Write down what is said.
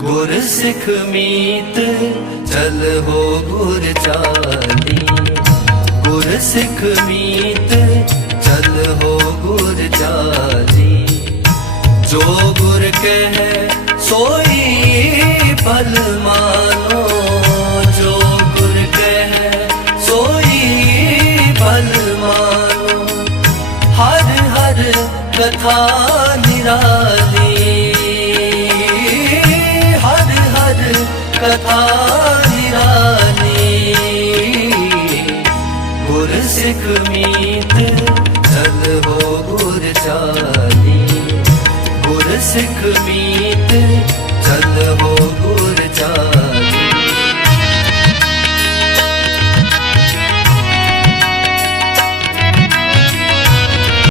ਗੁਰ ਸਿੱਖ ਮੀਤ ਚਲ ਹੋ ਗੁਰ ਚਾਲੀ ਗੁਰ ਸਿੱਖ ਮੀਤ ਚਲ ਹੋ ਗੁਰ ਚਾਲੀ ਜੋ ਗੁਰ ਕਹੈ ਸੋਈ ਫਲ ਮਾਨੋ ਹਰ ਹਰ ਕਥਾ ਨਿਰਾਲੀ ਹਰ ਹਰ ਕਥਾ ਨਿਰਾਲੀ ਗੁਰ ਸਿੱਖ ਮੀਤ ਚਲ ਹੋ ਗੁਰ ਚਾਲੀ ਗੁਰ ਸਿੱਖ ਮੀਤ